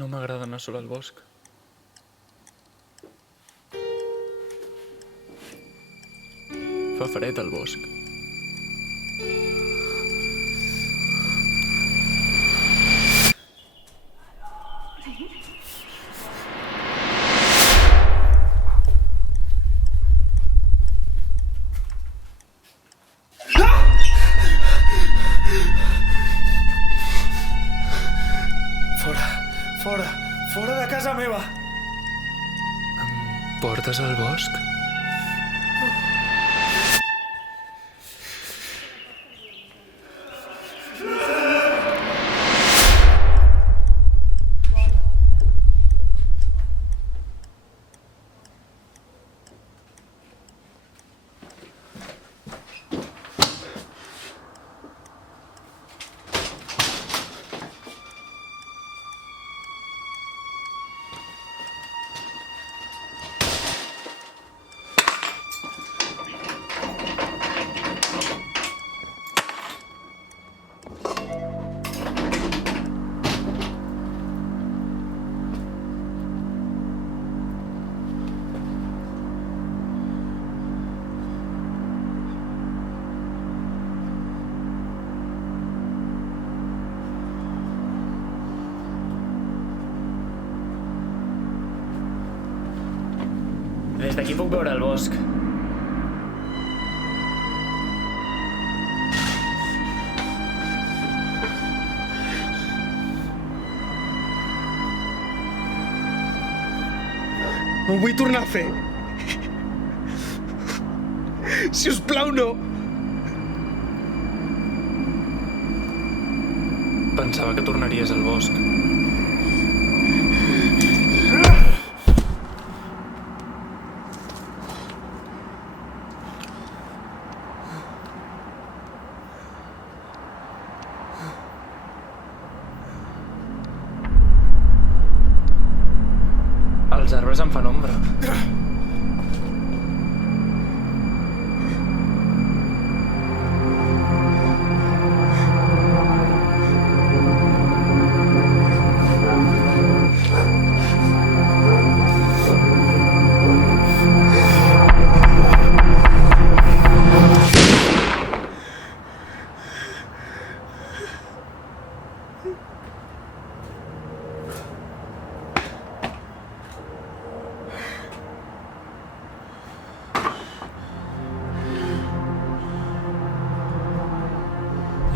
No m'agrada anar sola al bosc. Fa fred al bosc. Fora de casa meva! Em portes al bosc? Des d'aquí puc veure el bosc. Ho vull tornar a fer. Si us plau, no. Pensava que tornaries al bosc. Els arbres em fan ombra.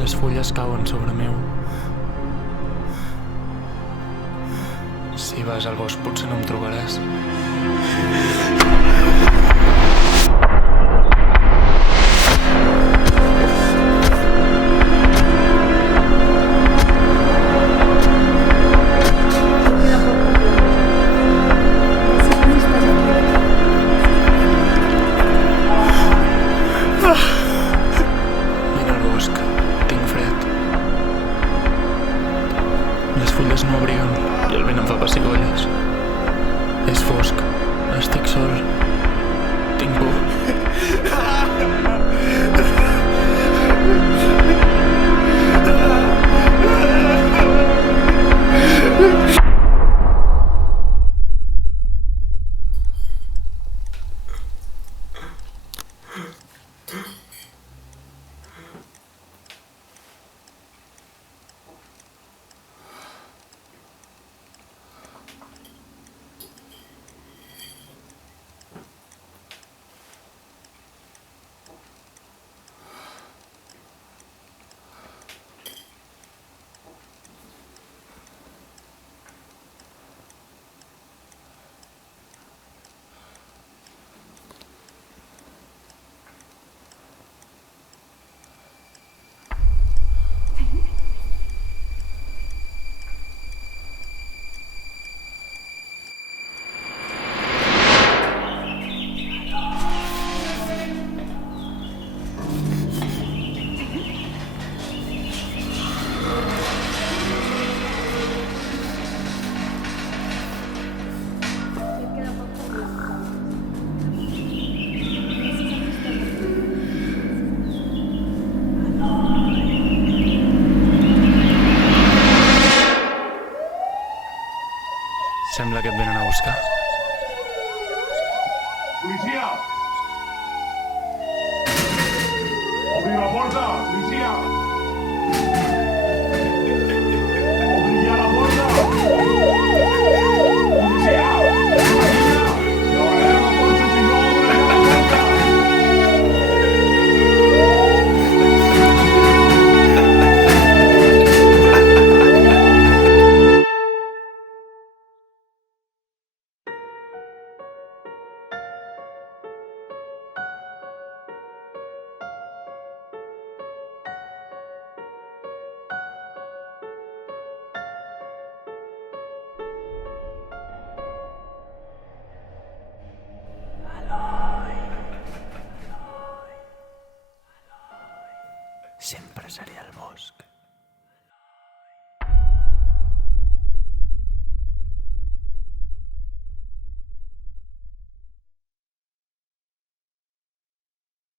Les fulles cauen sobre meu. Si vas al bosc potser no em trobaràs. Vine al bosc, tinc fred. Les fulles no abriguen i el vent em fa pessigolles. És fosc, estic sol. Sembla que et venen a buscar. Policia! Obri la porta! Policia! Obri ja la porta! Policia! Treballarem la porta si no obri ja la porta! Sempre seré al bosc.